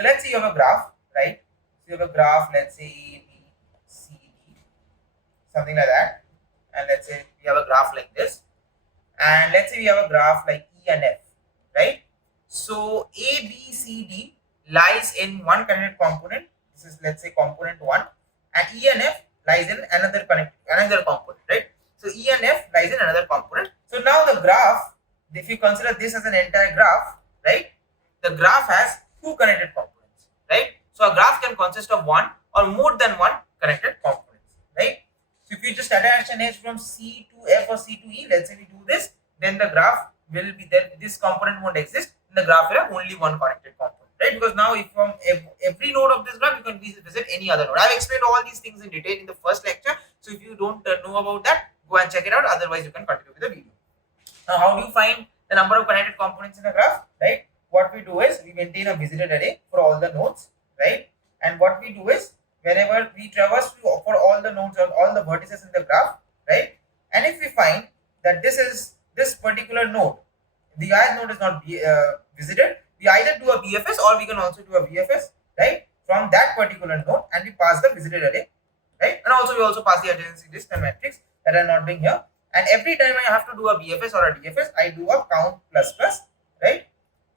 So let's say you have a graph, right? So you have a graph, let's say A, B, C, D, something like that. And let's say we have a graph like this. And let's say we have a graph like E and F, right? So A, B, C, D lies in one connected component. This is, let's say, component 1, and E and F lies in another component, right? So E and F lies in another component. So now the graph, if you consider this as an entire graph, right? The graph has two connected components, right? So a graph can consist of one or more than one connected components, right? So if you just attach an edge from C to F or C to E, let's say we do this, then the graph will be there. This component won't exist. In the graph will have only one connected component, right? Because now if from every node of this graph, you can visit any other node. I've explained all these things in detail in the first lecture. So if you don't know about that, go and check it out. Otherwise, you can continue with the video. Now, how do you find the number of connected components in a graph, right? What we do is we maintain a visited array for all the nodes, right? And what we do is whenever we traverse for all the nodes or all the vertices in the graph, right? And if we find that this particular node, the ith node is not visited, we either do a BFS or we can also do a VFS, right? From that particular node, and we pass the visited array, right? And also we also pass the adjacency list and matrix that are not being here. And every time I have to do a BFS or a DFS, I do a count plus plus, right?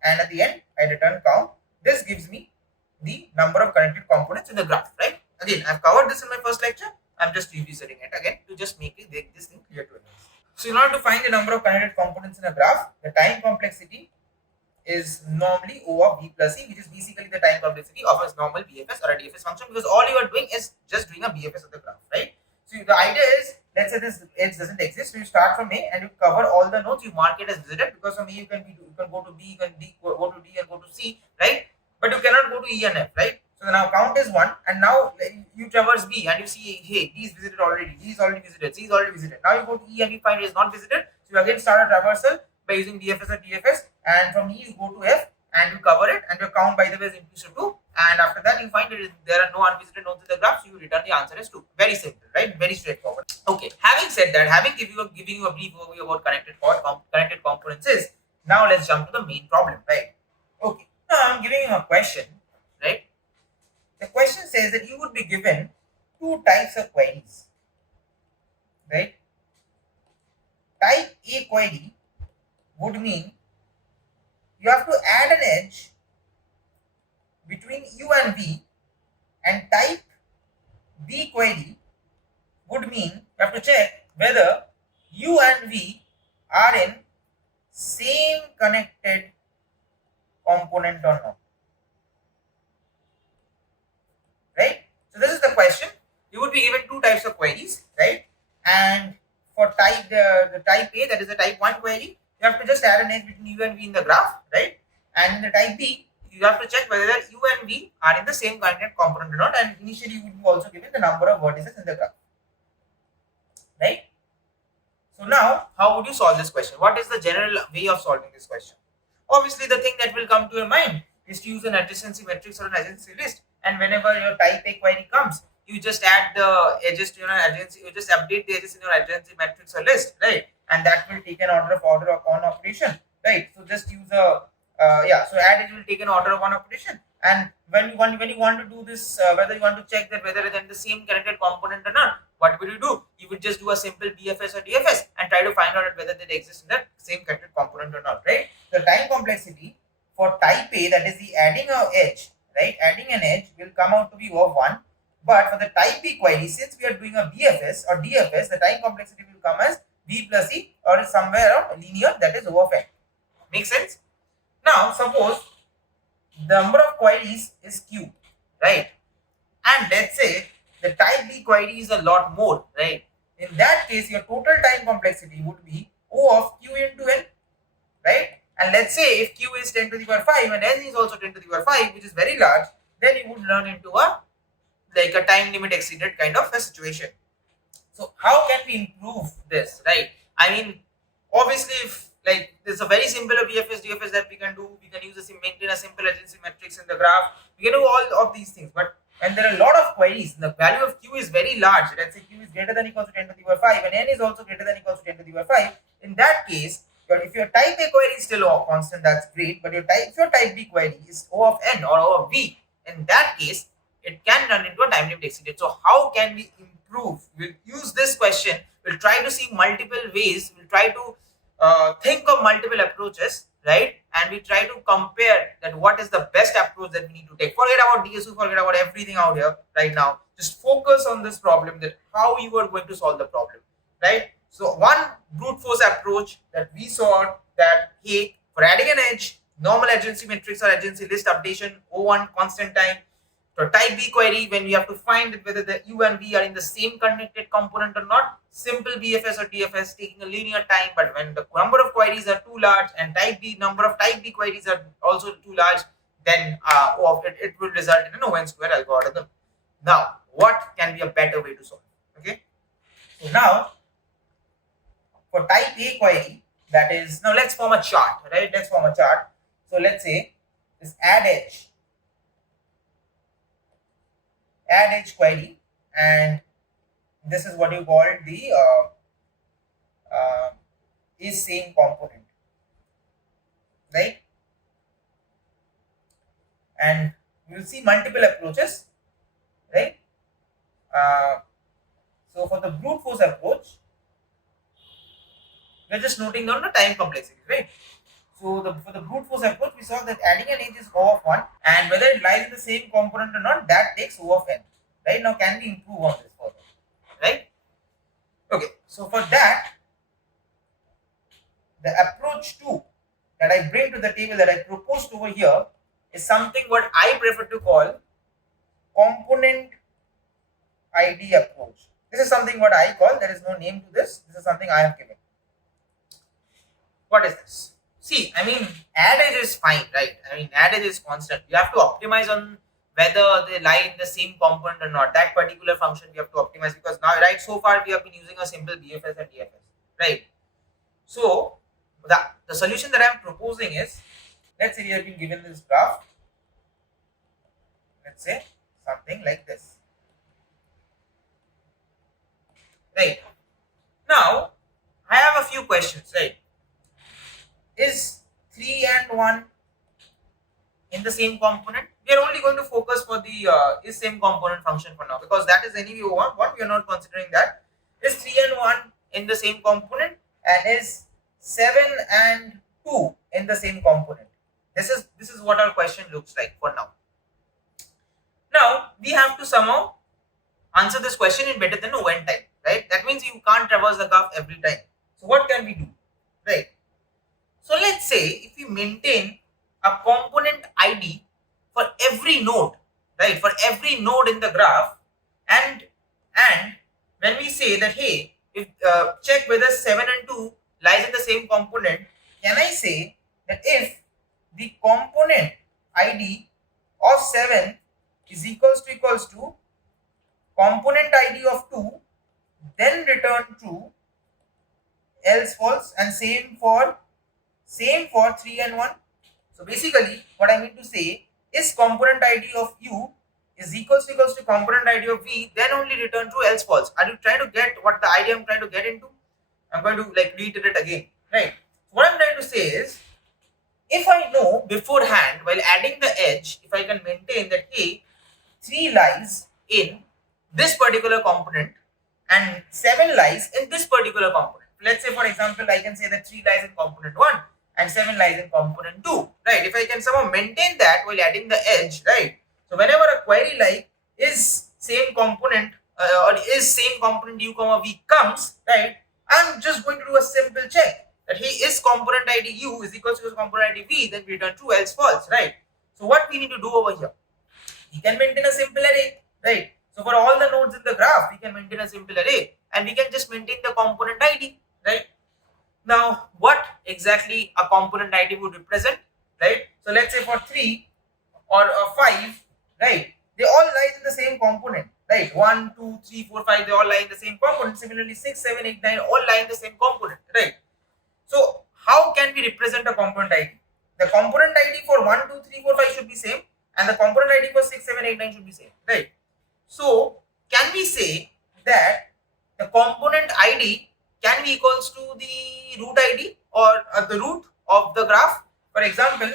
And at the end, I return count. This gives me the number of connected components in the graph, right? Again, I've covered this in my first lecture. I'm just revisiting it again to just make this thing clear to us. So in order to find the number of connected components in a graph, the time complexity is normally O of B plus E, which is basically the time complexity of a normal BFS or a DFS function, because all you are doing is just doing a BFS of the graph, right? So the idea is, let's say this edge doesn't exist, so you start from A and you cover all the nodes, you mark it as visited, because from A you can go to B, you can go to D and go to C, right? But you cannot go to E and F, right? So now count is 1, and now you traverse B and you see, hey, D is visited already, D is already visited, C is already visited. Now you go to E and you find it is not visited, so you again start a traversal by using DFS or DFS, and from E you go to F and you cover it, and your count, by the way, is increased to 2, and after that you find there are no unvisited nodes in the graph, so you return the answer as 2. Very simple, right? Very straightforward. Okay, having said that, having giving you a brief overview about connected components is, now let's jump to the main problem, right? Okay, now I'm giving you a question, right? The question says that you would be given two types of queries, right? Type A query would mean you have to add an edge between U and V, and type B query would mean you have to check whether U and V are in same connected component or not, right? So this is the question. You would be given two types of queries, right? And for type the type A, that is the type 1 query, you have to just add an edge between U and V in the graph, right? And in the type B, you have to check whether U and V are in the same connected component or not, and initially you would be also given the number of vertices in the graph, right? So now, how would you solve this question? What is the general way of solving this question? Obviously, the thing that will come to your mind is to use an adjacency matrix or an adjacency list, and whenever your type A query comes, you just add the edges to your adjacency, you just update the edges in your adjacency matrix or list, right? And that will take an order of one operation, right? So just use a so add edge will take an order of one operation, and when you want to do this, whether you want to check that whether they're in the same connected component or not, what will you do? You would just do a simple BFS or DFS and try to find out whether they exist in that same connected component or not, right? The time complexity for type A, that is the adding of edge, right? Adding an edge will come out to be O of 1. But for the type B query, since we are doing a BFS or DFS, the time complexity will come as B plus E, or somewhere around linear, that is O of N. Make sense? Now, suppose the number of queries is Q, right? And let's say the type B query is a lot more, right? In that case, your total time complexity would be O of Q into N, right? And let's say if Q is 10 to the power 5 and N is also 10 to the power 5, which is very large, then you would run into a time limit exceeded kind of a situation. So how can we improve this, right? I mean, obviously, if there's a very simple BFS, DFS that we can do. We can maintain a simple adjacency matrix in the graph. We can do all of these things. But when there are a lot of queries, the value of Q is very large. Let's say Q is greater than or equal to 10 to the power 5 and N is also greater than or equal to 10 to the power 5. In that case, if your type A query is still O constant, that's great. But if your type B query is O of n or O of v, in that case, it can run into a time limit exceeded. So how can we improve? We'll use this question. We'll try to see multiple ways. We'll try to think of multiple approaches, right? And we try to compare that what is the best approach that we need to take. Forget about DSU, forget about everything out here right now. Just focus on this problem, that how you are going to solve the problem, right? So one brute force approach that we saw, that hey, for adding an edge, normal agency matrix or agency list updation, O1 constant time. For type B query, when we have to find whether the U and V are in the same connected component or not, simple BFS or TFS taking a linear time. But when the number of queries are too large and number of type B queries are also too large, then it will result in an O(n) square algorithm. Now, what can be a better way to solve? Okay. So now, for type A query, that is, now let's form a chart, right? Let's form a chart. So let's say this add edge query, and this is what you call the is same component, right? And we will see multiple approaches, right? So for the brute force approach, we're just noting down the time complexity, right? So for the brute force approach, we saw that adding an edge is O of 1, and whether it lies in the same component or not, that takes O of n. Right? Now, can we improve on this further? Right? Okay. So for that, the approach 2 that I bring to the table, that I proposed over here, is something what I prefer to call component ID approach. This is something what I call, there is no name to this. This is something I have given. What is this? See, I mean, add edge is fine, right? I mean, add edge is constant. You have to optimize on whether they lie in the same component or not. That particular function we have to optimize, because now, right, so far we have been using a simple BFS and TFS, right? So, the solution that I am proposing is, let's say we have been given this graph. Let's say something like this. Right. Now, I have a few questions, right? Is 3 and 1 in the same component? We are only going to focus for the is same component function for now, because that is anyway one. We are not considering that. Is 3 and 1 in the same component, and is 7 and 2 in the same component? This is what our question looks like for now. Now we have to somehow answer this question in better than O(n) time, right? That means you can't traverse the graph every time. So what can we do, right? So let's say if we maintain a component ID for every node, right? For every node in the graph, and when we say that, hey, if check whether 7 and 2 lies in the same component, can I say that if the component ID of 7 is equals to component ID of 2, then return true, else false, and same for 3 and 1. So basically, what I mean to say is component ID of u is equals to component ID of v, then only return true, else false. Are you trying to get what the idea I'm trying to get into? I'm going to reiterate again, right? So what I'm trying to say is, if I know beforehand while adding the edge, if I can maintain that, hey, 3 lies in this particular component and 7 lies in this particular component. Let's say, for example, I can say that 3 lies in component 1 and 7 lies in component 2, right? If I can somehow maintain that while adding the edge, right? So whenever a query like is same component or is same component u comma v comes, right, I'm just going to do a simple check that he is component ID u is equals to component ID v, then we return true, else false, right? So what we need to do over here, we can maintain a simple array, right? So for all the nodes in the graph, we can maintain a simple array, and we can just maintain the component ID, right? Now, what exactly a component ID would represent, right? So let's say for 3 or 5, right, they all lie in the same component, right? 1, 2, 3, 4, 5, they all lie in the same component. Similarly, 6, 7, 8, 9 all lie in the same component, right? So how can we represent a component ID? The component ID for 1, 2, 3, 4, 5 should be same, and the component ID for 6, 7, 8, 9 should be same, right? So can we say that the component ID can be equals to the root ID or the root of the graph. For example,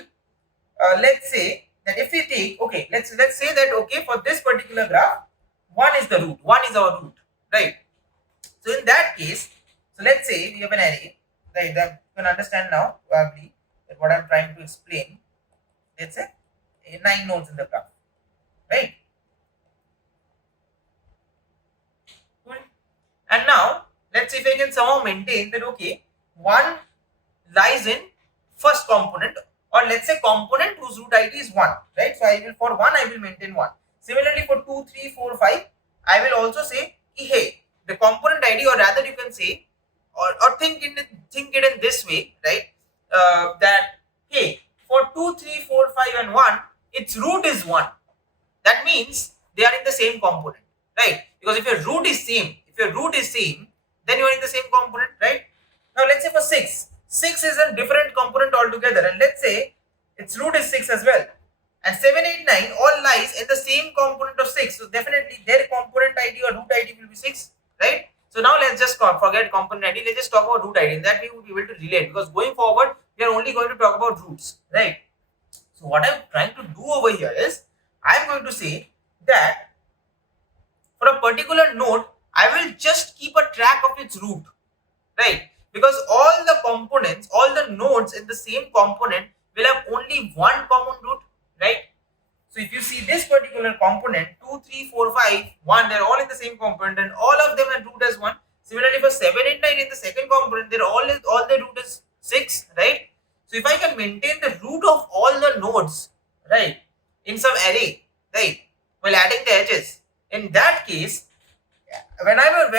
let's say that if we take, okay, let's say that, okay, for this particular graph, 1 is the root, 1 is our root, right? So in that case, so let's say we have an array, right? That you can understand now probably that what I'm trying to explain. Let's say 9 nodes in the graph, right? Cool. And now let's see if I can somehow maintain that, okay, 1 lies in first component, or let's say component whose root ID is 1, right? So I will, for 1 I will maintain 1. Similarly for 2, 3, 4, 5, I will also say, hey, the component ID, or rather you can say, or think it in this way, right? That, hey, for 2, 3, 4, 5 and 1, its root is 1. That means they are in the same component, right? Because if your root is same, then you are in the same component, right? Now let's say for 6 is a different component altogether, and let's say its root is 6 as well, and 7, 8, 9 all lies in the same component of 6, so definitely their component ID or root ID will be 6, right? So now let's just forget component ID, let's just talk about root ID. In that we will be able to relate, because going forward we are only going to talk about roots, right? So what I'm trying to do over here is, I'm going to say that for a particular node, I will just keep a track of its root, right? Because all the components, all the nodes in the same component will have only one common root, right? So if you see this particular component, 2, 3, 4, 5, 1, they're all in the same component, and all of them are root as 1. Similarly for 7, 8, 9 in the second component, they're all the root is 6, right? So if I can maintain the root of all the nodes, right, in some array, right, while adding the edges, in that case, whenever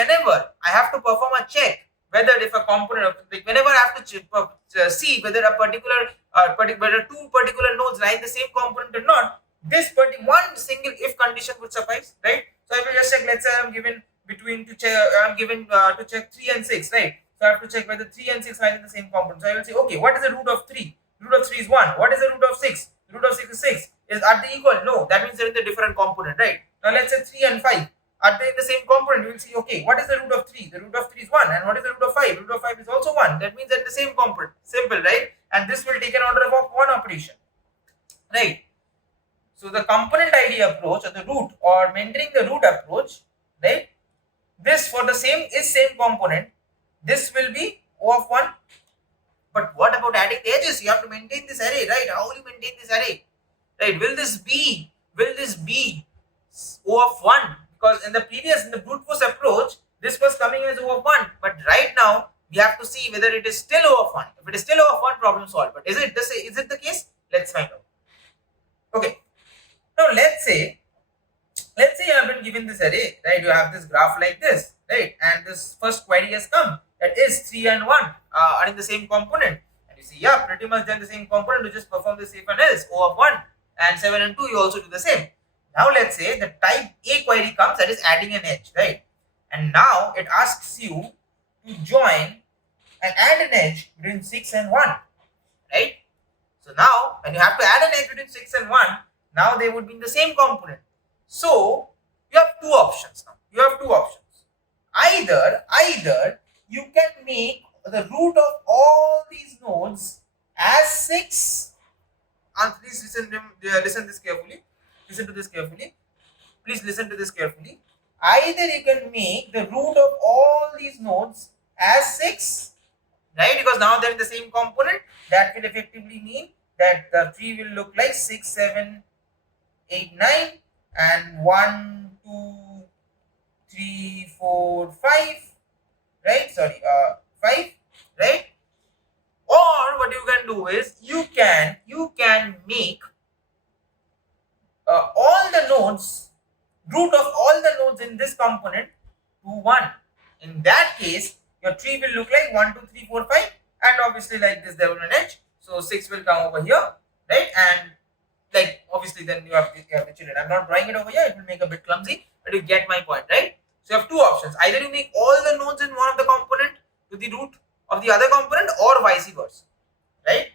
I have to perform a check, whether if a component, like whenever I have to see whether a whether two particular nodes lie in the same component or not, this one single if condition would suffice, right? So I will just check. Let's say I'm given to check 3 and 6, right? So I have to check whether 3 and 6 lie in the same component. So I will say, okay, what is the root of 3? Root of 3 is 1. What is the root of 6? The root of 6 is 6. Are they equal? No, that means they're in the different component, right? Now let's say 3 and 5. Are they in the same component? You will see, okay, what is the root of 3? The root of 3 is 1. And what is the root of 5? Root of 5 is also 1. That means they're in the same component. Simple, right? And this will take an order of 1 operation, right? So the component ID approach, or the root, or maintaining the root approach, right? This for the same component, this will be O of 1. But what about adding the edges? You have to maintain this array, right? How will you maintain this array? Right? Will this be O of 1? Because in the brute force approach, this was coming as O of 1. But right now, we have to see whether it is still O of 1. If it is still O of 1, problem solved. But is it the case? Let's find out. Okay. Now let's say you have been given this array, right? You have this graph like this, right? And this first query has come, that is 3 and 1 are in the same component. And you see, yeah, pretty much they're in the same component. You just perform this if and else, O of 1, and 7 and 2, you also do the same. Now let's say the type A query comes, that is adding an edge, right? And now it asks you to join and add an edge between 6 and 1, right? So now when you have to add an edge between 6 and 1, now they would be in the same component. So you have two options now. Either you can make the root of all these nodes as 6. And please listen to this carefully. Please listen to this carefully. Either you can make the root of all these nodes as 6, right? Because now they're in the same component. That will effectively mean that the tree will look like 6, 7, 8, 9, and 1, 2, 3, 4, 5, right? 5, right? Or what you can do is you can make all the nodes, root of all the nodes in this component to 1. In that case, your tree will look like 1, 2, 3, 4, 5, and obviously like this there will be an edge. So 6 will come over here, right? And like obviously then you have to chill it. I'm not drawing it over here, it will make a bit clumsy, but you get my point, right? So you have two options. Either you make all the nodes in one of the component to the root of the other component, or vice versa, right?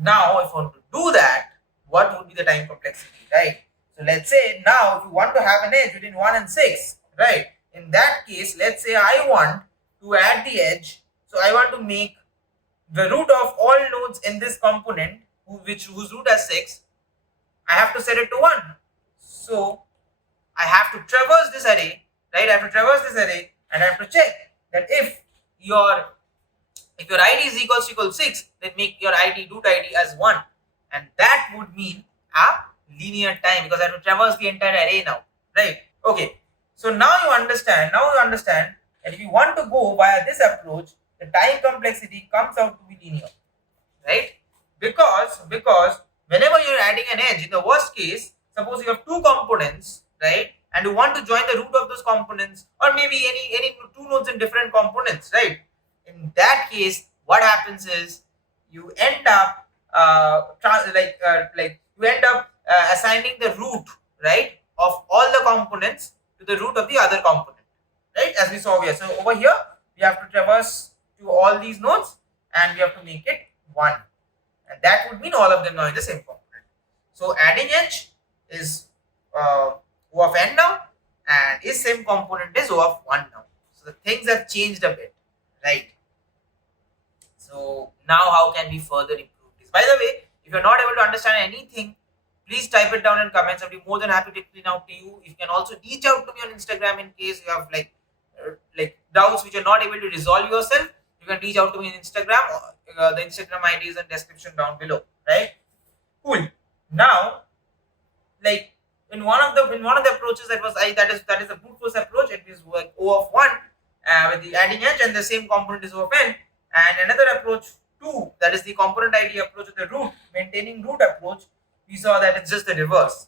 Now if you want to do that, what would be the time complexity, right? So let's say now if you want to have an edge between 1 and 6, right? In that case, let's say I want to add the edge, so I want to make the root of all nodes in this component whose root has 6, I have to set it to 1. So I have to traverse this array, right? I have to traverse this array and I have to check that if your id is equals 6, then make your root id as 1, and that would mean a linear time because I have to traverse the entire array now, right? Okay, so now you understand that if you want to go via this approach, the time complexity comes out to be linear, right? Because whenever you're adding an edge, in the worst case, suppose you have two components, right, and you want to join the root of those components, or maybe any two nodes in different components, right? In that case, what happens is you end up assigning the root, right, of all the components to the root of the other component, right, as we saw here. So over here we have to traverse to all these nodes and we have to make it 1, and that would mean all of them now in the same component. So adding edge is O of n now, and is same component is O of 1 now. So the things have changed a bit, right? So now how can we further improve this? By the way, if you're not able to understand anything, please type it down in comments. I'll be more than happy to explain out to you. You can also reach out to me on Instagram in case you have like doubts which you're not able to resolve yourself. You can reach out to me on Instagram. The Instagram ID is in description down below, right? Cool. Now, like in one of the approaches that is the brute force approach. It is like O of 1 with the adding edge, and the same component is O of n. And another approach 2, that is the component ID approach with the root, maintaining root approach, we saw that it's just the reverse.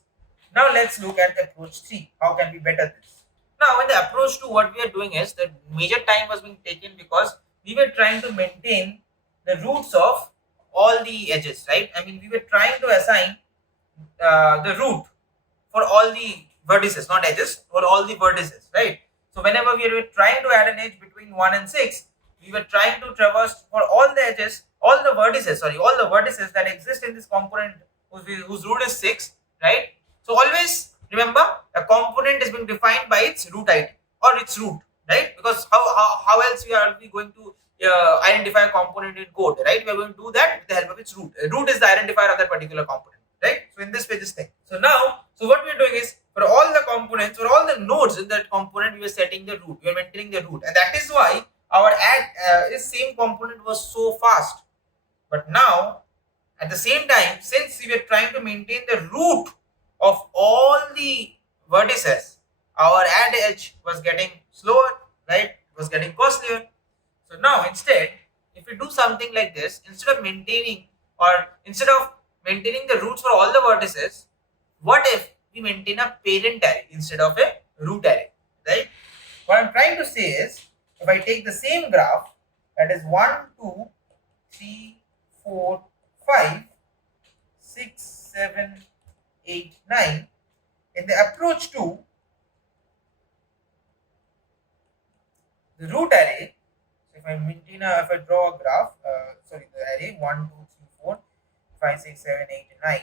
Now let's look at the approach 3. How can we better this? Now in the approach 2, what we are doing is the major time was being taken because we were trying to maintain the roots of all the edges, right? I mean, we were trying to assign the root for all the vertices, not edges, for all the vertices, right? So whenever we were trying to add an edge between 1 and 6, we were trying to traverse for all the edges, all the vertices that exist in this component whose root is 6, right? So always remember, a component is being defined by its root ID or its root, right? Because how else are we going to identify a component in code, right? We are going to do that with the help of its root. Root is the identifier of that particular component, right? So in this way, this thing. So what we are doing is, for all the components, for all the nodes in that component, we are setting the root. We are maintaining the root, and that is why our add is same component was so fast. But now, at the same time, since we were trying to maintain the root of all the vertices, our add edge was getting slower, right? It was getting costlier. So now instead, if we do something like this, instead of maintaining the roots for all the vertices, what if we maintain a parent array instead of a root array, right? What I'm trying to say is, if I take the same graph, that is 1, 2, 3, 4, 5, 6, 7, 8, 9, in the approach 2, the root array, so if I draw a graph, the array 1, 2, 3, 4, 5, 6, 7, 8, 9,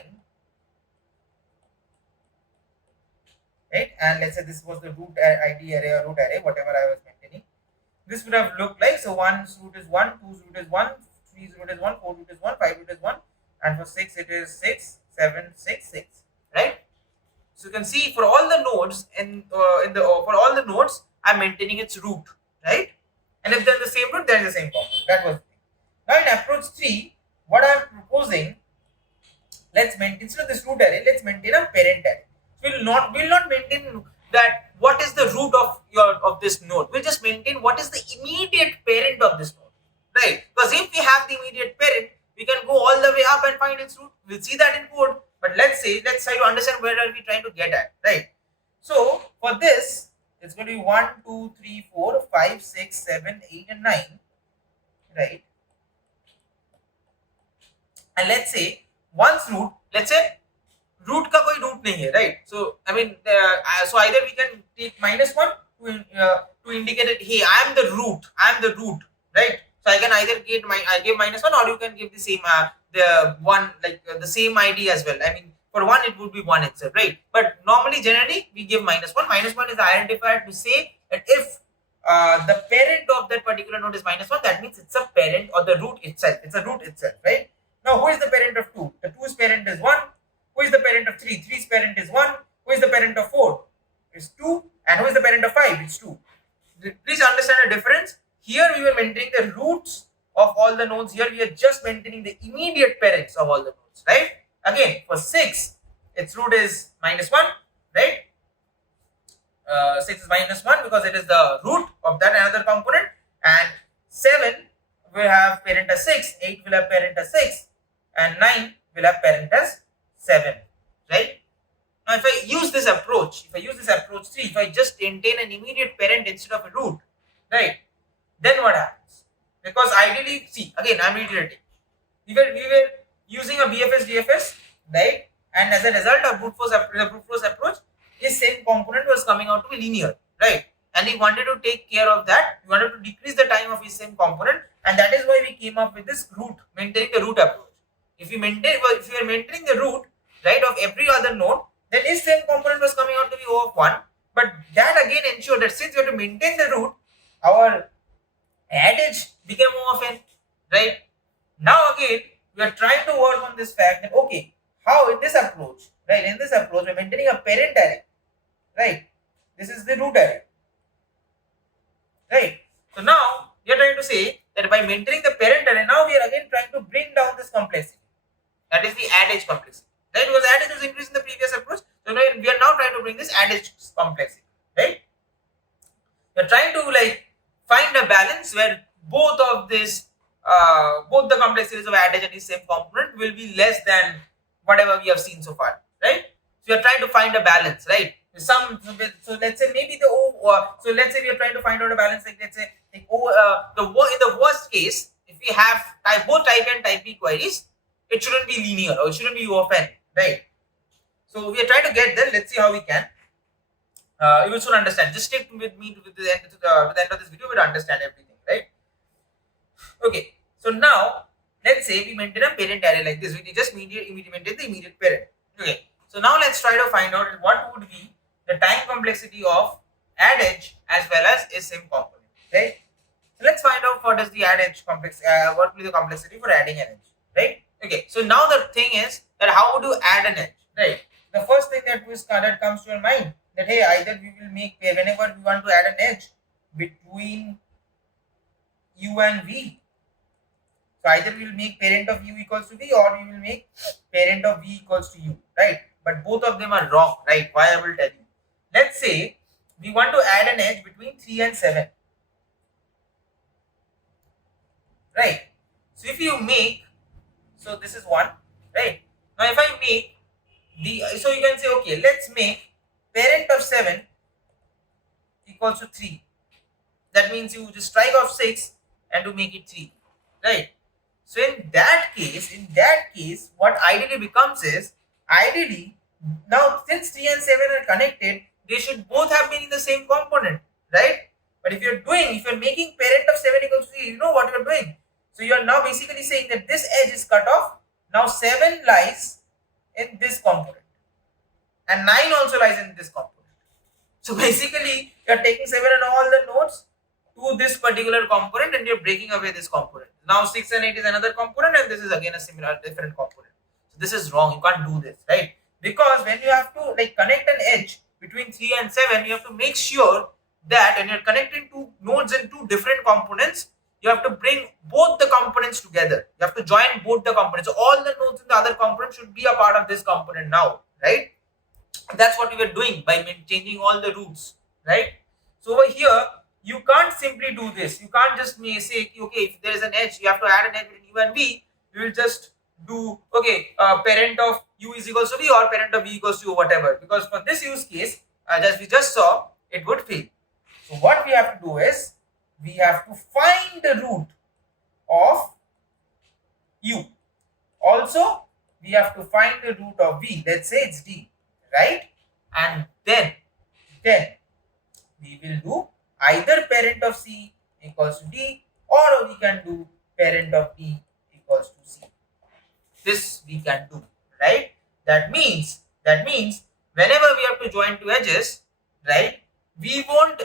right? And let's say this was the root ID array or root array, whatever I was maintaining. This would have looked like, so 1's root is 1, 2's root is 1, 3's root is 1, 4 root is 1, 5 root is 1, and for 6 it is 6, 7, 6, 6, right? So you can see for all the nodes for all the nodes, I'm maintaining its root, right? And if they're the same root, they're the same component. That was the thing. Now in approach 3, what I'm proposing, instead of this root array, let's maintain a parent array. We'll not maintain that what is the root of this node. We'll just maintain what is the immediate parent of this node, right? Because if we have the immediate parent, we can go all the way up and find its root. We'll see that in code. But let's try to understand where are we trying to get at, right? So for this, it's going to be 1, 2, 3, 4, 5, 6, 7, 8, and 9, right? And let's say one's root, let's say root का कोई root नहीं है, right? So I mean, so either we can take -1 to indicate that hey, I am the root, right? So I can either give -1, or you can give the same the same ID as well. I mean, for 1 it would be 1 itself, right? But normally, generally, we give -1. -1 is the identifier to say that if the parent of that particular node is -1, that means it's a parent or the root itself. It's a root itself, right? Now, who is the parent of 2? The 2's parent is 1. Who is the parent of 3? 3's parent is 1. Who is the parent of 4? It's 2. And who is the parent of 5? It's 2. Please understand the difference. Here we were maintaining the roots of all the nodes. Here we are just maintaining the immediate parents of all the nodes, right? Again, for 6, its root is -1, right? 6 is -1 because it is the root of that another component, and 7 will have parent as 6, 8 will have parent as 6, and 9 will have parent as 7, right? Now, if I use this approach, 3, if I just maintain an immediate parent instead of a root, right, then what happens? Because ideally, see, again, I'm reiterating, we were using a BFS DFS, right, and as a result of brute force approach, his same component was coming out to be linear, right? And he wanted to take care of that. He wanted to decrease the time of his same component, and that is why we came up with this root, maintaining the root approach. If we are maintaining the root, right, of every other node, then his same component was coming out to be O of 1. But that again ensured that since we have to maintain the root, our adage became O of n, right? Now again, we are trying to work on this fact that, okay, how in this approach, right, we are maintaining a parent array, right? This is the root array, right? So now we are trying to say that by maintaining the parent array, now we are again trying to bring down this complexity. That is the adage complexity, right? Because adage was increased in the previous approach, so now we are now trying to bring this adage complexity, right? We are trying to find a balance where both of this, both the complexities of adage and the same component will be less than whatever we have seen so far, right? So we are trying to find a balance, right? So let's say maybe so let's say we are trying to find out a balance, let's say in the worst case, if we have both type A and type B queries, it shouldn't be linear or it shouldn't be O of n, right? So we are trying to get there. Let's see how we can. You will soon understand. Just stick with me with the end of this video. We'll understand everything, right? Okay. So now let's say we maintain a parent array like this. We just maintain the immediate parent. Okay. So now let's try to find out what would be the time complexity of adage as well as a same component, right? So let's find out what is the adage what will be the complexity for adding an edge, right? Okay. So now the thing is that how would you add an edge, right? The first thing that comes to your mind that hey, either we will make whenever we want to add an edge between u and v. So either we will make parent of u equals to v or we will make parent of v equals to u, right? But both of them are wrong, right? Why I will tell you. Let's say we want to add an edge between 3 and 7, right? So if you make, so this is 1, right? Now if I make so you can say, okay, let's make parent of 7 equals to 3. That means you just strike off 6 and to make it 3, right? So in that case, what ideally becomes is, now since 3 and 7 are connected, they should both have been in the same component, right? But if you're making parent of 7 equals to 3, you know what you're doing. So you are now basically saying that this edge is cut off. Now 7 lies in this component and 9 also lies in this component. So basically you are taking 7 and all the nodes to this particular component and you're breaking away this component. Now 6 and 8 is another component and this is again a similar different component. So this is wrong. You can't do this, right? Because when you have to connect an edge between 3 and 7, you have to make sure that when you're connecting two nodes in two different components, you have to bring both the components together. You have to join both the components. So all the nodes in the other component should be a part of this component now, right? That's what we were doing by changing all the roots, right? So over here, you can't simply do this. You can't just say, okay, if there is an edge, you have to add an edge between u and v. You will just do, okay, parent of u is equals to v or parent of v equals to u, whatever. Because for this use case, as we just saw, it would fail. So what we have to do is, we have to find the root of u. Also, we have to find the root of v. Let's say it's d, right? And then we will do either parent of c equals to d, or we can do parent of d equals to c. This we can do, right? That means whenever we have to join two edges, right, we won't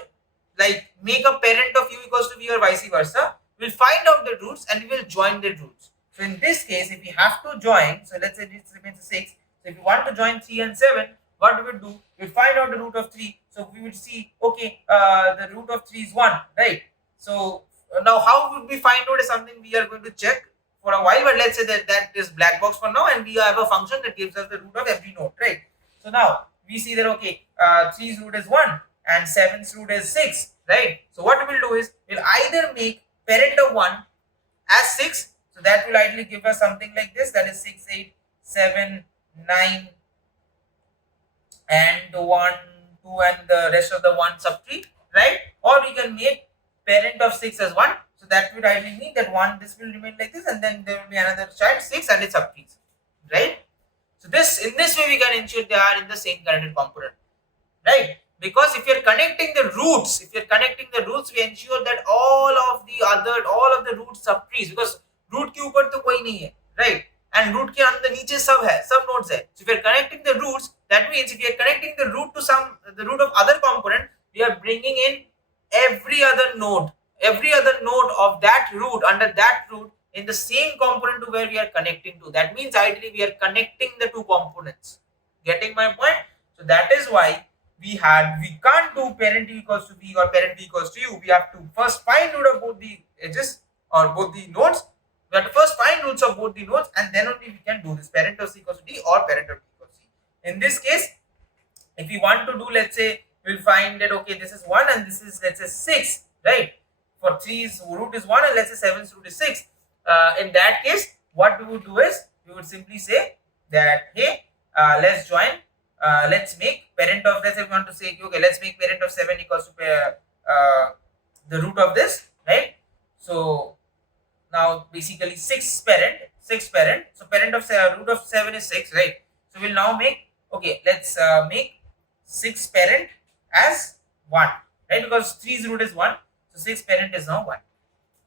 like make a parent of u equals to v or vice versa, we'll find out the roots and we will join the roots. So in this case, if we have to join, so let's say this remains 6. So if you want to join 3 and 7, what we would do? We'll find out the root of 3. So we would see, okay, the root of 3 is 1, right? So now how would we find out is something we are going to check for a while, but let's say that is black box for now, and we have a function that gives us the root of every node, right? So now we see that, okay, 3's root is 1 and 7's root is 6, right? So what we'll do is we'll either make parent of 1 as 6, so that will ideally give us something like this, that is 6, 8, 7, 9 and 1, 2 and the rest of the 1 subtree, right? Or we can make parent of 6 as 1, so that would ideally mean that 1, this will remain like this, and then there will be another child 6 and its subtrees, right? So in this way we can ensure they are in the same connected component, right? Because if you're connecting the roots, we ensure that all of the root subtrees, because root के ऊपर तो कोई नहीं है, right? And root के अंदर नीचे सब nodes है. So if you're connecting the roots, that means if you're connecting the root to the root of other component, we are bringing in every other node of that root under that root in the same component to where we are connecting to. That means ideally we are connecting the two components. Getting my point? So that is why we can't do parent equals to v or parent equals to u. We have to first find root of both the edges or both the nodes. We have to first find roots of both the nodes, and then only we can do this parent of c equals to d or parent of d equals to c. In this case, if we want to do, let's say, we'll find that, okay, this is 1 and this is, let's say, 6, right? For 3's root is 1 and let's say 7's root is 6. In that case, what we would do is we would simply say that, hey, let's join. Let's make parent of, let's say we want to say, okay, let's make parent of 7 equals to the root of this, right? So now basically 6 parent. So parent of root of 7 is 6, right? So we'll now make, okay, let's make 6 parent as 1, right? Because 3's root is 1, so 6 parent is now 1,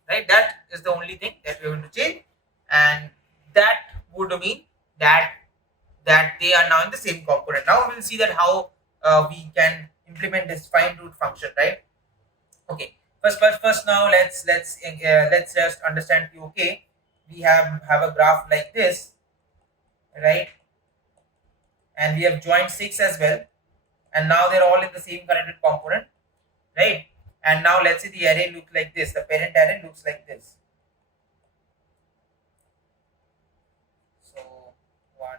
right? That is the only thing that we're going to change, and that would mean that they are now in the same component. Now we'll see that how we can implement this find root function, right? Okay, first now let's just understand. Okay, we have a graph like this, right? And we have joined 6 as well, and now they're all in the same connected component, right? And now let's say the array looks like this. The parent array looks like this. So 1, 2,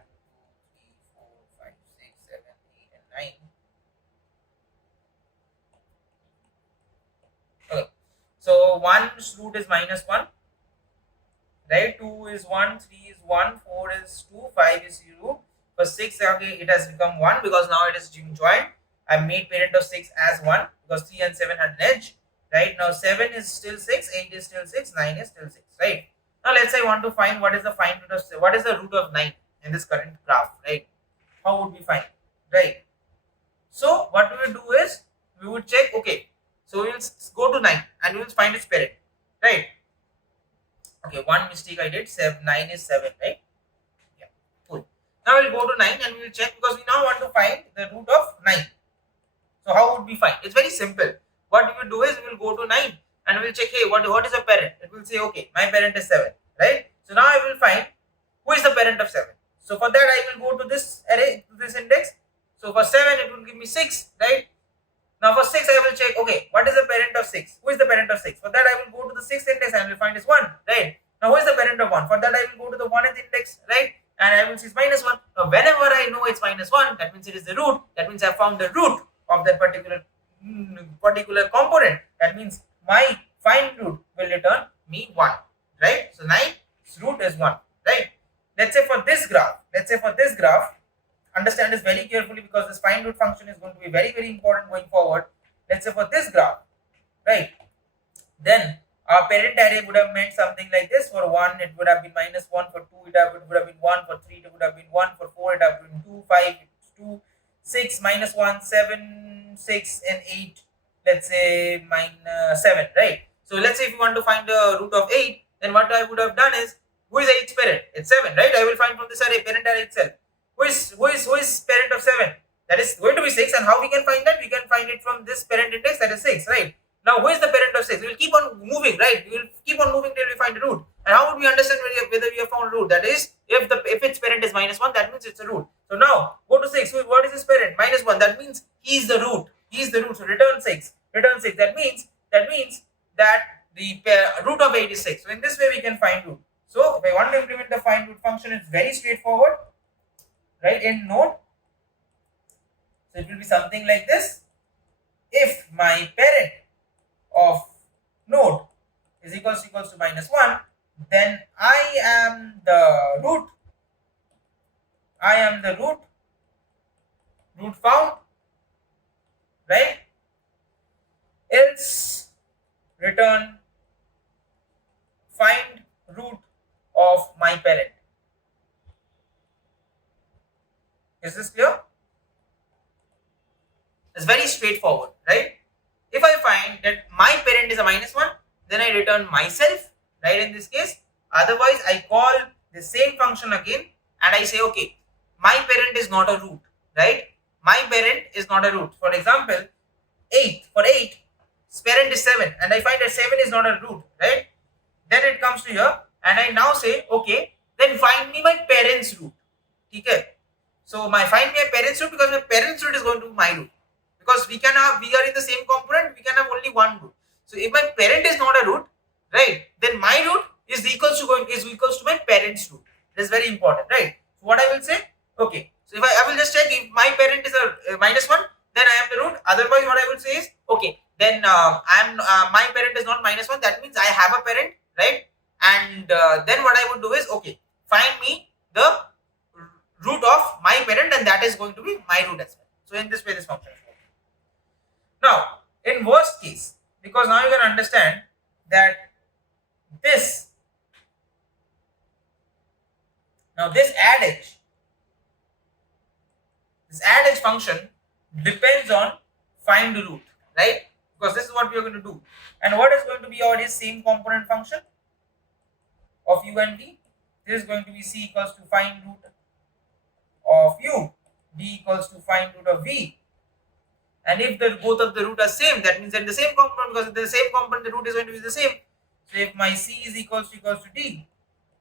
3, 4, 5, 6, 7, 8, and 9. Okay. So 1's root is -1, right? 2 is 1, 3 is 1, 4 is 2, 5 is 0. For 6, okay, it has become 1 because now it is joined. I made parent of 6 as 1 because 3 and 7 had an edge, right? Now 7 is still 6, 8 is still 6, 9 is still 6, right? Now let's say I want to find what is the root of 9 in this current graph, right? How would we find, right? So what we will do is we would check, okay, so we will go to 9 and we will find its parent, right? Okay, one mistake I did, 9 is 7, right? Yeah, cool. Now we'll go to 9 and we will check because we now want to find the root of 9. So how would we find? It's very simple. What we will do is we will go to 9 and we will check, hey, what is a parent? It will say, okay, my parent is 7, right? So now I will find who is the parent of 7. So for that I will go to this array, to this index. So for 7 it will give me 6, right? Now for 6 I will check, okay, what is the parent of 6? Who is the parent of 6? For that I will go to the 6th index and I will find is 1, right? Now who is the parent of 1? For that I will go to the 1th index, right? And I will see it's -1. Now whenever I know it's -1, that means it is the root. That means I found the root of that particular component. That means my find root will return me 1, right? So 9's root is 1, right? Let's say for this graph, understand this very carefully because this find root function is going to be very, very important going forward. Let's say for this graph, right? Then our parent array would have meant something like this. For 1 it would have been -1, for 2 it would have been 1, for 3 it would have been 1, for 4 it would have been 2, 5 2, 6 -1, 7, 6 and 8, let's say -7, right? So let's say if you want to find the root of 8, then what I would have done is, who is 8's parent? It's 7, right? I will find from this array, parent array itself. Who is parent of 7? that is going to be 6. And how we can find that? We can find it from this parent index, that is 6, right? Now, who is the parent of 6? We will keep on moving, right? We will keep on moving till we find a root. And how would we understand whether we have found a root? That is, if its parent is -1, that means it's a root. So now, go to 6. What is this parent? -1. That means he is the root. He is the root. So return 6. Return 6. That means that the root of 8 is 6. So in this way, we can find root. So if I want to implement the find root function, it's very straightforward, right? In Node, so it will be something like this. If my parent of node is equals to -1, then I am the root. I am the root found, right? Else return find root of my parent. Is this clear? It's very straightforward, right? If I find that my parent is a -1, then I return myself, right, in this case. Otherwise, I call the same function again and I say, okay, my parent is not a root, right? My parent is not a root. For example, 8, for 8, parent is 7 and I find that 7 is not a root, right? Then it comes to here and I now say, okay, then find me my parent's root. Okay? So find me my parent's root, because my parent's root is going to be my root. Because we are in the same component, we can have only one root. So if my parent is not a root, right, then my root is equals to my parent's root. That is very important, right? So what I will say, okay, so if I will just check if my parent is a -1, then I am the root. Otherwise, what I will say is, okay, then my parent is not -1. That means I have a parent, right? And then what I would do is, okay, find me the root of my parent, and that is going to be my root as well. So in this way, this function is working. Now, in worst case, because now you can understand that this adage function depends on find root, right? Because this is what we are going to do. And what is going to be our same component function of u and v? This is going to be c equals to find root of u, d equals to find root of v. And if both of the root are same, that means that the same component, because the same component, the root is going to be the same. So if my c is equals to d,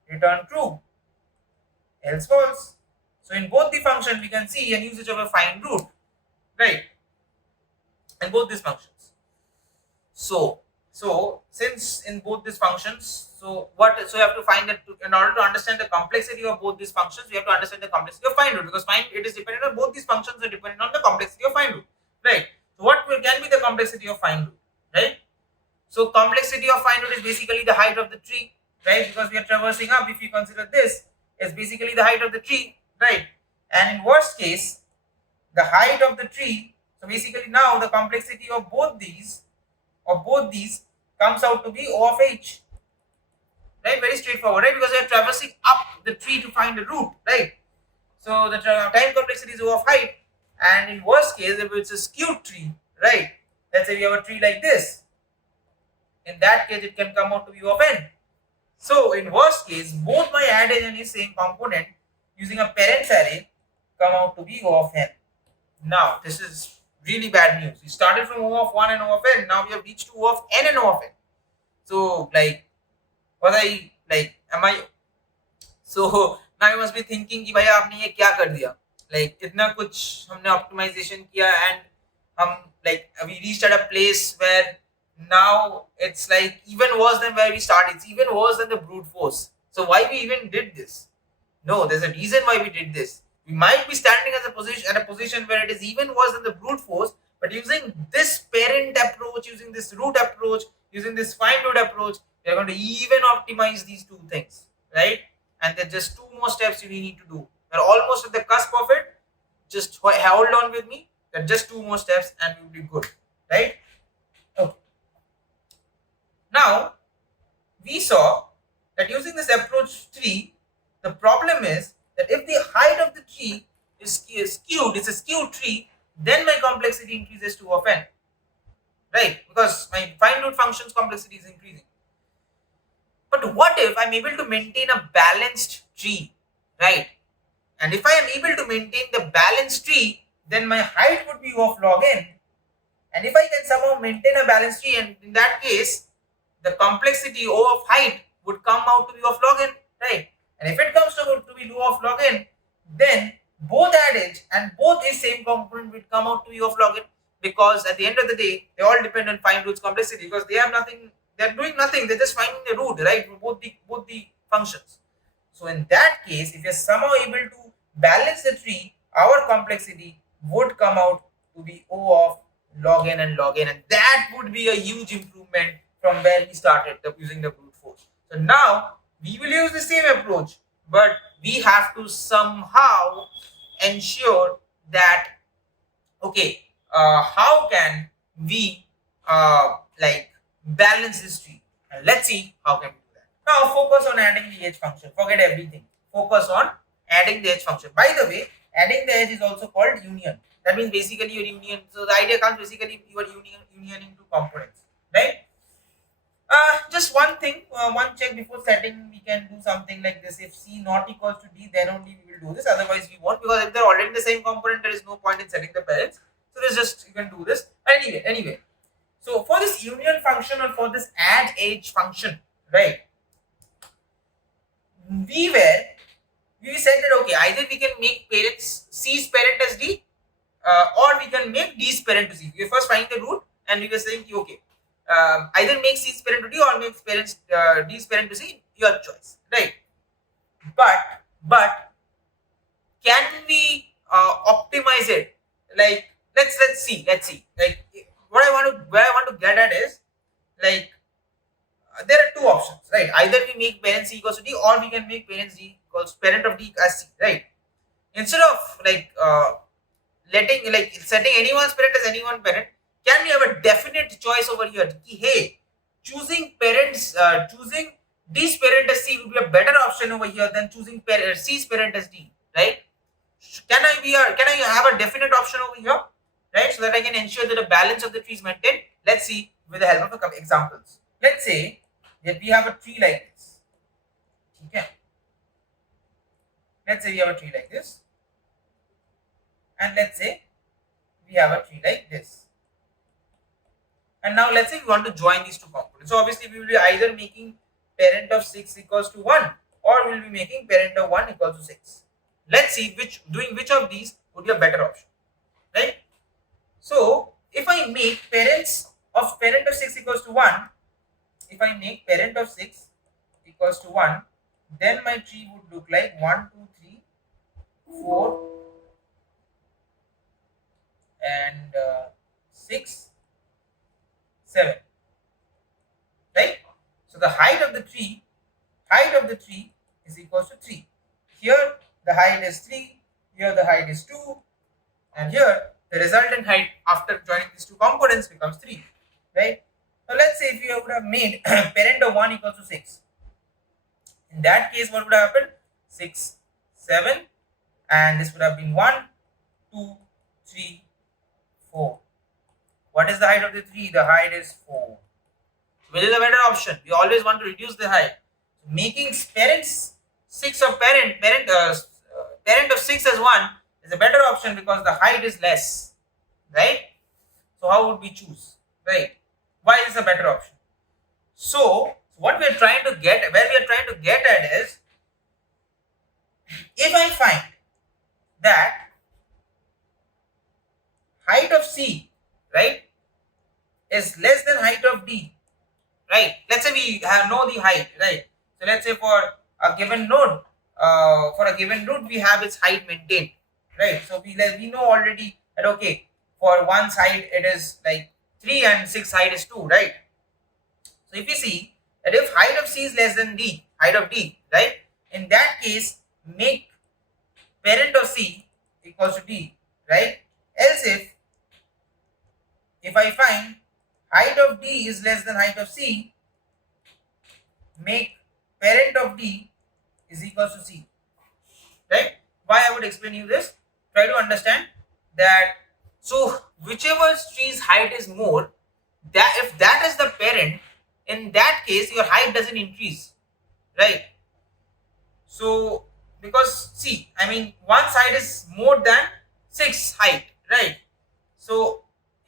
return true, else false. So in both the function, we can see an usage of a find root, right? In both these functions. So since in both these functions, so you have to find that in order to understand the complexity of both these functions, we have to understand the complexity of find root, because it is dependent on both these functions are dependent on the complexity of find root. Right. So what can be the complexity of find root, right? So complexity of find root is basically the height of the tree, right? Because we are traversing up. If you consider this, is basically the height of the tree, right? And in worst case, the height of the tree. So basically now the complexity of both these comes out to be O of h, right? Very straightforward, right? Because we are traversing up the tree to find the root, right? So the time complexity is O of height. And in worst case, if it's a skewed tree, right? Let's say we have a tree like this. In that case, it can come out to be U of n. So in worst case, both my adage and its same component using a parent array come out to be O of n. Now, this is really bad news. We started from O of 1 and O of n. Now we have reached to O of n and O of n. So so now you must be thinking कि भाई आपने ये क्या कर दिया? Like इतना कुछ हमने optimization किया and we reached at a place where now it's like even worse than where we started. It's even worse than the brute force. So why we even did this? No, there's a reason why we did this. We might be standing at a position where it is even worse than the brute force, but using this parent approach, using this root approach, using this find root approach, we are going to even optimize these two things, right? And there's just 2 more steps we need to do. We're almost at the cusp of it. Just hold on with me. There are just 2 more steps and we'll be good, right? Okay. Now, we saw that using this approach tree, the problem is that if the height of the tree is skewed, it's a skewed tree, then my complexity increases to O of n, right? Because my find root function's complexity is increasing. But what if I'm able to maintain a balanced tree, right? And if I am able to maintain the balanced tree, then my height would be O of log n. And if I can somehow maintain a balanced tree, and in that case, the complexity O of height would come out to be O of log n, right? And if it comes to be O of log n, then both adage and both its same component will come out to be O of log n, because at the end of the day, they all depend on find roots complexity, because they have nothing, they're doing nothing, they're just finding the root, right? Both the functions. So in that case, if you're somehow able to balance the tree, our complexity would come out to be O of log n and log n, and that would be a huge improvement from where we started using the brute force. So now we will use the same approach, but we have to somehow ensure that, okay, how can we like balance this tree, and let's see how can we do that. Now focus on adding the edge function, forget everything, focus on adding the edge function. By the way, adding the edge is also called union. That means basically your union. So the idea comes basically you are unioning two components, right? Just one thing, one check before setting. We can do something like this. If C not equals to D, then only we will do this. Otherwise, we won't, because if they're already the same component, there is no point in setting the parents. So this just you can do this anyway. So for this union function or for this add edge function, right? We said that, okay, either we can make parents C's parent as D, or we can make D's parent to C. We first find the root, and we were saying, okay, either make C's parent to D or make parents D's parent to C, your choice, right? But can we optimize it? Like let's see. Like where I want to get at is, like there are two options, right? Either we make parent C equals to D, or we can make parents D equals parent of D as C, right? Instead of like setting anyone's parent as anyone's parent, can we have a definite choice over here? Hey, choosing D's parent as C would be a better option over here than choosing C's parent as D, right? Can I have a definite option over here, right? So that I can ensure that the balance of the tree is maintained. Let's see with the help of a examples. Let's say that we have a tree like this. Okay. Let's say we have a tree like this, and let's say we have a tree like this. And now let's say we want to join these two components. So obviously we will be either making parent of 6 equals to 1, or we will be making parent of 1 equals to 6. Let's see which of these would be a better option, right? So if I make parent of 6 equals to 1, if I make parent of 6 equals to 1, then my tree would look like 1, 2, 3, 4, and 6, 7, right? So the height of the tree is equals to 3. Here the height is 3, here the height is 2, and here the resultant height after joining these two components becomes 3, right? So let's say if you would have made parent of 1 equals to 6. In that case, what would have happened? 6, 7, and this would have been 1, 2, 3, 4. What is the height of the 3? The height is 4. Which is a better option? We always want to reduce the height. Making parents 6 of parent of 6 as 1 is a better option because the height is less, right? So how would we choose, right? Why is this a better option? So what we are trying to get at is, if I find that height of C, right, is less than height of D, right? Let's say we know the height, right? So let's say for a given node, we have its height maintained, right? So we know already that, okay, for one side it is like 3 and 6 height is 2, right? So if you see that if height of C is less than height of D, right? In that case, make parent of C equals to D, right? Else if I find height of D is less than height of C, make parent of D is equals to C, right? Why I would explain you this? Try to understand that. So whichever tree's height is more, that if that is the parent, in that case your height doesn't increase, right? So because see, I mean one side is more than 6 height, right? So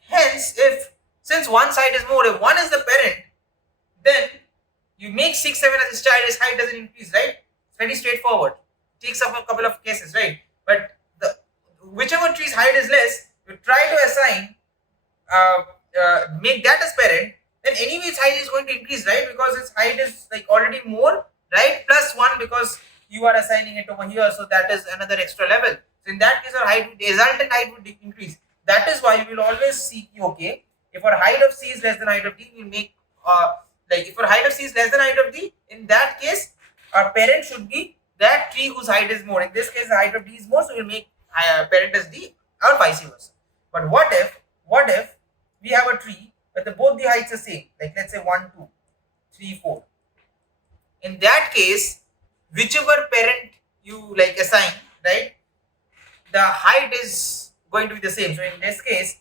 hence, if since one side is more, if one is the parent, then you make 6, 7 as a child, his height doesn't increase, right? It's very straightforward. Takes up a couple of cases, right? But the whichever tree's height is less, you try to assign, make that as parent, then anyway its height is going to increase, right? Because its height is like already more, right? Plus 1 because you are assigning it over here, so that is another extra level. So in that case, our height, the resultant height would increase. That is why we will always see, okay, if our height of C is less than height of D, we will make like if our height of C is less than height of D, in that case, our parent should be that tree whose height is more. In this case, the height of D is more, so we'll make parent as D, or vice versa. But what if we have a tree where both the heights are same, like let's say 1, 2, 3, 4. In that case, whichever parent you like assign, right, the height is going to be the same. So in this case,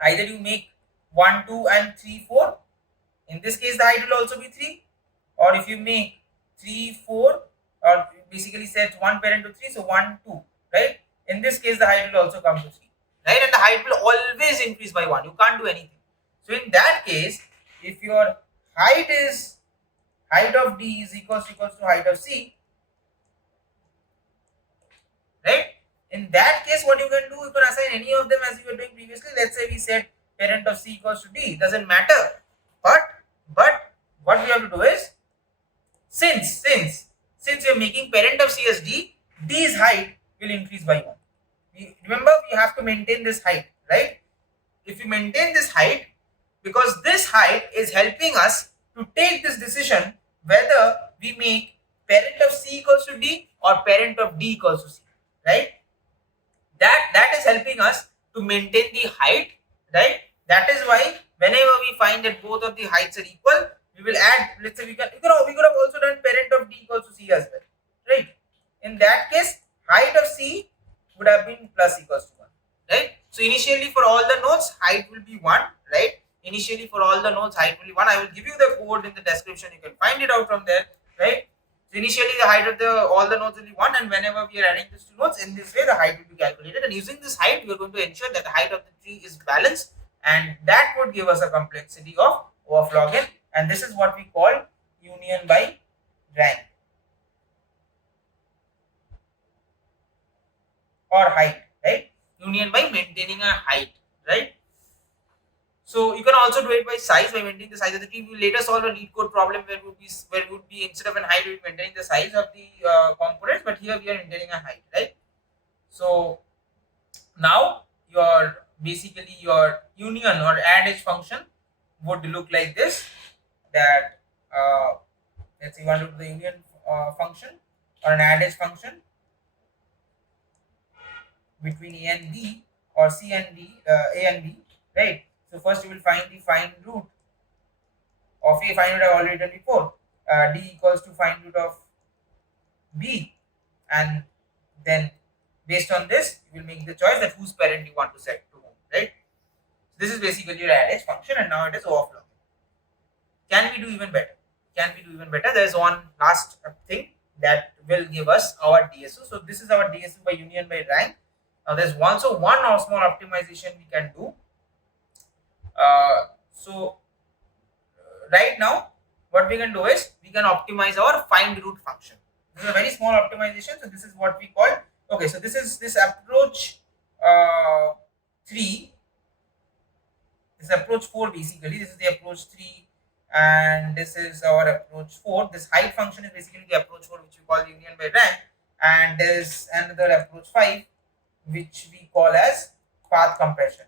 either you make 1, 2 and 3, 4. In this case, the height will also be 3. Or if you make 3, 4, or basically set one parent to 3, so 1, 2, right? In this case, the height will also come to 3, right? And the height will always increase by 1. You can't do anything. So in that case, if your height of D is equals to height of C, right? In that case, what you can do, you can assign any of them as you were doing previously. Let's say we said parent of C equals to D. Doesn't matter. But what we have to do is, since you're making parent of C as D, D's height will increase by 1. Remember, we have to maintain this height, right? If you maintain this height, because this height is helping us to take this decision whether we make parent of C equals to D or parent of D equals to C, right? That is helping us to maintain the height, right? That is why whenever we find that both of the heights are equal, we will add, let's say we could have also done parent of D equals to C as well, right? In that case, height of C would have been plus equals to 1, right? So initially for all the nodes, height will be 1, right? Initially for all the nodes, height will be 1. I will give you the code in the description. You can find it out from there, right? So initially the height of all the nodes will be 1, and whenever we are adding these two nodes, in this way the height will be calculated. And using this height, we are going to ensure that the height of the tree is balanced, and that would give us a complexity of O of log n. And this is what we call union by rank or height, right? Union by maintaining a height, right? So you can also do it by size, by maintaining the size of the tree. We will later solve a lead code problem where would be instead of an height, we will maintaining the size of the components, but here we are maintaining a height, right? So now basically your union or add edge function would look like this. That let's say you want to do the union function or an add edge function between A and B or C and D, A and B, right? So first you will find the find root of A. Find root I have already done before. D equals to find root of B, and then based on this you will make the choice that whose parent you want to set to whom, right? This is basically your add edge function, and now it is O of log. Can we do even better? There is one last thing that will give us our DSU. So this is our DSU by union by rank. Now there's also one small optimization we can do. So right now what we can do is we can optimize our find root function. This is a very small optimization. So this is what we call, okay, so this is this approach 3. This is approach 4 basically. This is the approach 3. And this is our approach 4. This height function is basically the approach 4, which we call union by rank. And there is another approach 5, which we call as path compression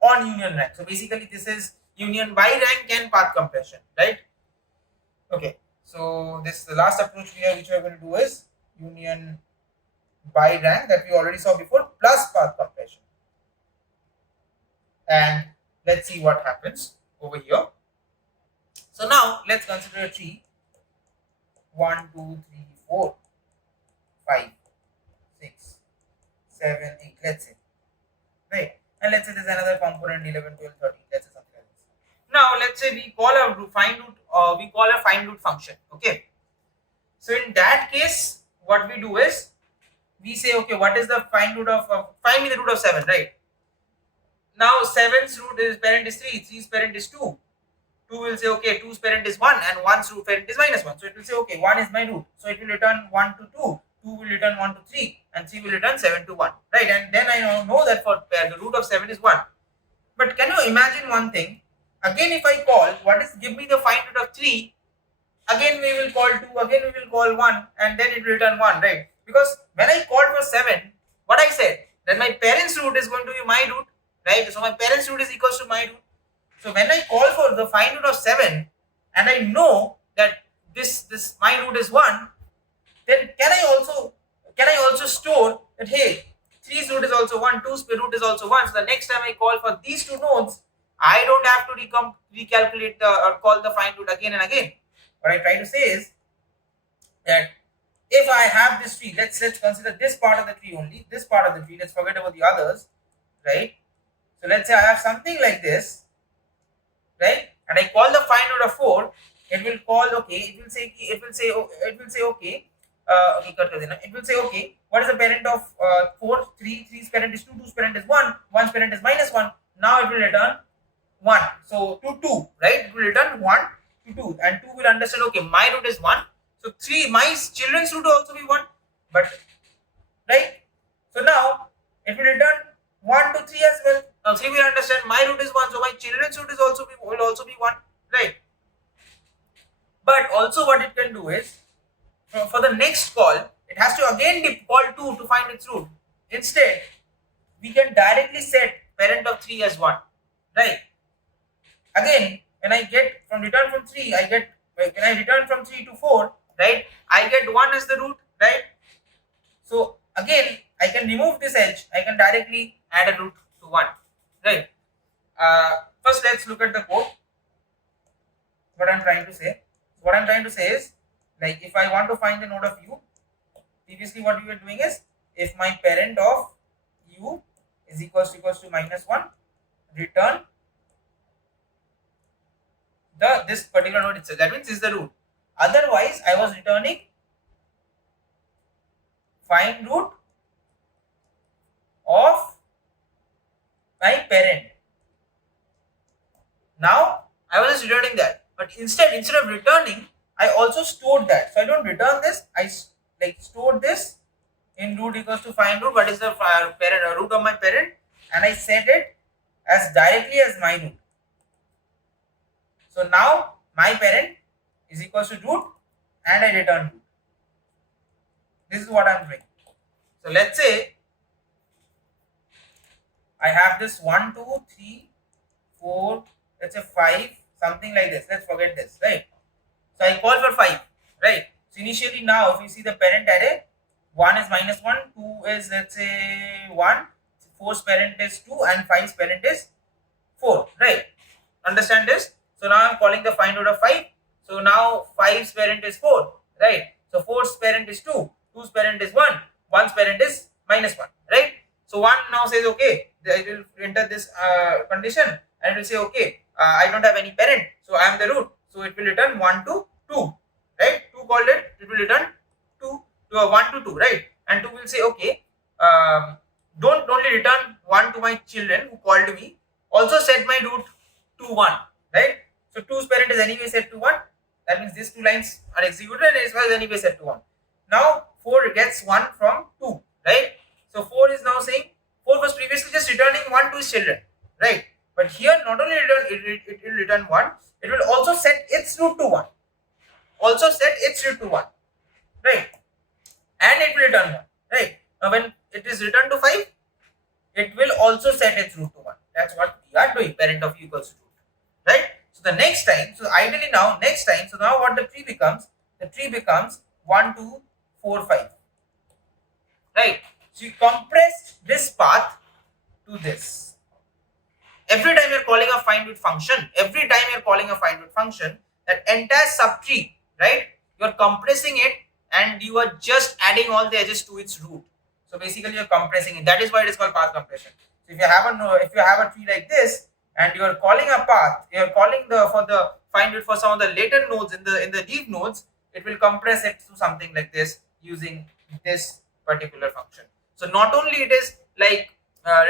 on union rank. So basically this is union by rank and path compression, right? Okay, so this is the last approach here, which we are going to do is union by rank that we already saw before plus path compression. And let's see what happens over here. So now let's consider a tree 1, 2, 3, 4, 5, 6, 7, 8, let's say, right? And let's say there's another component 11, 12, 13, let's say something like this. Now let's say we call a find root function, okay? So in that case, what we do is we say, okay, what is the find me the root of 7, right? Now 7's root is parent is 3, 3's parent is 2. 2 will say, okay, 2's parent is 1 and 1's root parent is -1. So it will say, okay, 1 is my root. So it will return 1 to 2, 2 will return 1 to 3, and 3 will return 7 to 1, right? And then I know that for the root of 7 is 1. But can you imagine one thing? Again, if I call, give me the find root of 3, again we will call 2, again we will call 1, and then it will return 1, right? Because when I called for 7, what I said, that my parent's root is going to be my root, right? So my parent's root is equals to my root. So when I call for the find root of 7, and I know that this my root is 1, then can I also store that, hey, 3's root is also 1, 2's root is also 1. So the next time I call for these two nodes, I don't have to recalculate or call the find root again and again. What I try to say is that if I have this tree, let's consider this part of the tree only, this part of the tree, let's forget about the others, right? So let's say I have something like this, right? And I call the find root of 4, it will call, okay, it will say okay, it will say, okay, what is the parent of 4? 3, 3's parent is 2, 2's parent is 1, 1's parent is -1. Now it will return 1. So to 2, right? It will return 1 to 2, and 2 will understand, okay, my root is 1. So 3, my children's root will also be 1, but right? So now it will return 1 to 3 as well. Now 3 will understand my root is 1, so my children's root will also be 1, right? But also what it can do is, for the next call, it has to again call 2 to find its root. Instead, we can directly set parent of 3 as 1, right? Again, when I get from return from 3, when I return from 3 to 4, right, I get 1 as the root, right? So again, I can remove this edge, I can directly add a root to 1, right? First, let's look at the code. What I'm trying to say. What I'm trying to say is, like, if I want to find the node of u, previously what we were doing is, if my parent of u is equals to -1, return this particular node itself. That means this is the root. Otherwise, I was returning find root of my parent. Now I was just returning that, but instead of returning, I also stored that. So I don't return this. I stored this in root equals to find root. What is the root of my parent, and I set it as directly as my root. So now my parent is equals to root, and I return root. This is what I'm doing. So let's say I have this 1, 2, 3, 4, let's say 5, something like this. Let's forget this, right? So I call for 5, right? So initially, now if you see the parent array, 1 is -1, 2 is, let's say, 1, 4's parent is 2, and 5's parent is 4, right? Understand this? So now I'm calling the find root of 5. So now 5's parent is 4, right? So 4's parent is 2, 2's parent is 1, 1's parent is -1, right? So 1 now says, okay, it will enter this condition, and it will say, okay, I don't have any parent, so I am the root. So it will return 1 to 2, right? 2 called it, it will return 1 to 2, right? And 2 will say, okay, don't only return 1 to my children who called me, also set my root to 1, right? So 2's parent is anyway set to 1. That means these two lines are executed and as well as anyway set to 1. Now 4 gets 1 from 2, right? So 4 is now saying, 4 was previously just returning 1 to his children, right? But here not only it will return 1, it will also set its root to 1. Also set its root to 1, right? And it will return 1, right? Now when it is returned to 5, it will also set its root to 1. That's what we are doing, parent of u equals to root, right? So the next time, so ideally now, next time, so now what the tree becomes 1, 2, 4, 5, right? So you compressed this path to this. Every time you're calling a find root function, that entire subtree, right? You're compressing it, and you are just adding all the edges to its root. So basically, you're compressing it. That is why it is called path compression. So if you have a tree like this, and you are calling a path, you are calling for the find root for some of the later nodes in the leaf nodes, it will compress it to something like this using this particular function. So not only it is like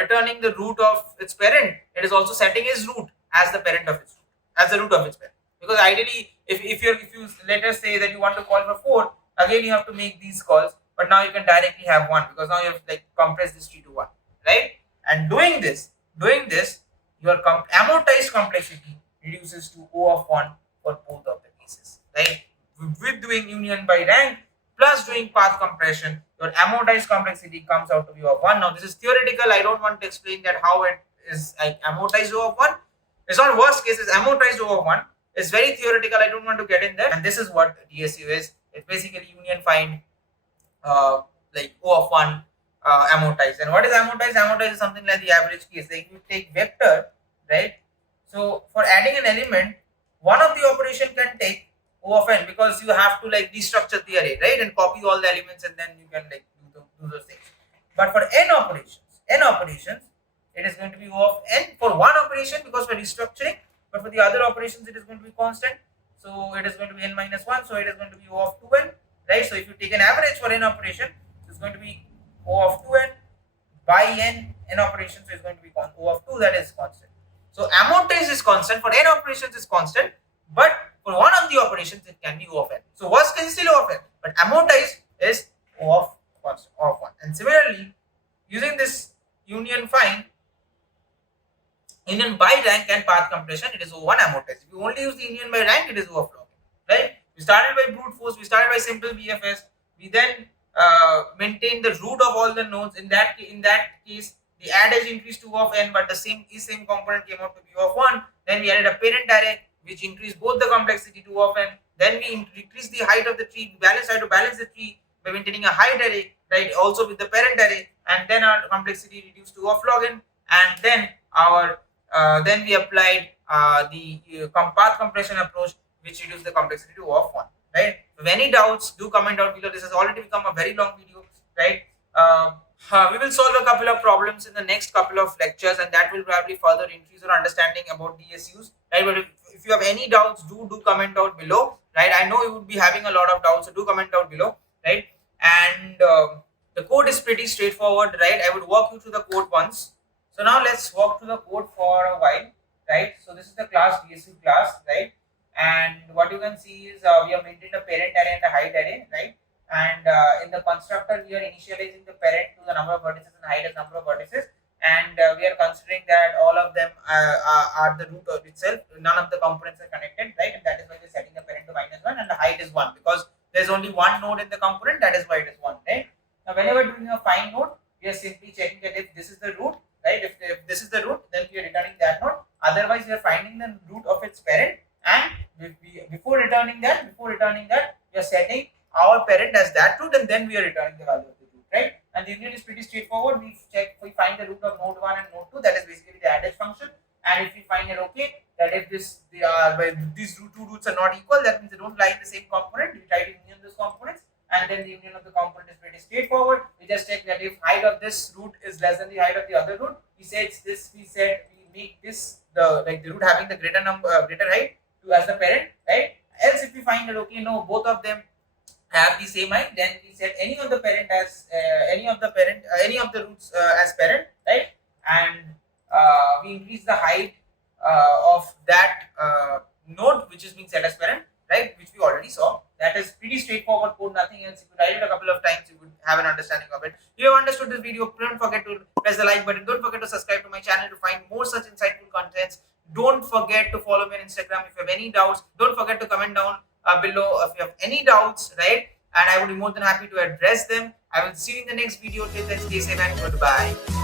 returning the root of its parent, it is also setting its root as the parent of its root, as the root of its parent. Because ideally, if you let us say that you want to call for 4, again you have to make these calls, but now you can directly have 1 because now you have like compressed this tree to 1, right? And doing this, your amortized complexity reduces to O of 1 for both of the cases, right? With doing union by rank plus doing path compression, your amortized complexity comes out to be O of 1. Now this is theoretical. I don't want to explain that how it is like amortized O of 1. It's not worst case, it's amortized O of 1. It's very theoretical. I don't want to get in there. And this is what DSU is. It's basically union find like O of 1 amortized. And what is amortized? Amortized is something like the average case. Like you take vector, right? So for adding an element, one of the operation can take O of n because you have to like destructure the array, right? And copy all the elements and then you can like do those things. But for n operations, it is going to be O of n for one operation because we're restructuring. But for the other operations, it is going to be constant. So it is going to be n minus 1. So it is going to be O of 2n, right? So if you take an average for n operation, it's going to be O of 2n by n operation. So it's going to be O of 2, that is constant. So amortized is constant. For n operations, is constant. But for one of the operations, it can be O of n. So worst case is still O of n. But amortized is O of constant, O of 1. And similarly, using this union find, union by rank and path compression, it is O1 amortized. If you only use the union by rank, it is O of log, right? We started by brute force, we started by simple BFS, we then maintained the root of all the nodes. In that case, the add edge increased to O of n, but the same component came out to be O of 1. Then we added a parent array, which increased both the complexity to O of n. Then we increased the height of the tree, we try to balance the tree by maintaining a height array, right? Also with the parent array, and then our complexity reduced to O of log n, and then our then we applied the path compression approach, which reduced the complexity to O of 1, right? If any doubts, do comment down below. This has already become a very long video, right? We will solve a couple of problems in the next couple of lectures, and that will probably further increase your understanding about DSUs, right? But if you have any doubts, do comment down below, right? I know you would be having a lot of doubts, so do comment down below, right? And the code is pretty straightforward, right? I would walk you through the code once. So now let's walk through the code for a while, right? So this is the class DSU class, right? And what you can see is we have maintained a parent array and a height array, right? And in the constructor, we are initializing the parent to the number of vertices and height as number of vertices. And we are considering that all of them are the root of itself. None of the components are connected, right? And that is why we're setting the parent to -1 and the height is 1 because there's only one node in the component. That is why it is 1, right? Now, whenever doing a find node, we are simply checking that if this is the root, right? If this is the root, then we are returning that node. Otherwise, we are finding the root of its parent, and before returning that, we are setting our parent as that root, and then we are returning the value of the root, right? And the union is pretty straightforward. We find the root of node 1 and node 2. That is basically the add edge function. And if we find it okay, that if these two roots are not equal, that means they don't lie in the same component. We try to union those components. And then the union of the component is pretty straightforward. We just check that if height of this root is less than the height of the other root, we make this the root having the greater height as the parent, right? Else if we find that okay, no, both of them have the same height, then we set any of the roots as parent, right? And we increase the height of that node which is being set as parent, right? Which we already saw. That is pretty straightforward code, nothing else. If you write it a couple of times, you would have an understanding of it. If you have understood this video, don't forget to press the like button. Don't forget to subscribe to my channel to find more such insightful contents. Don't forget to follow me on Instagram. If you have any doubts, don't forget to comment down below if you have any doubts, right? And I would be more than happy to address them. I will see you in the next video. Till then, stay safe and goodbye.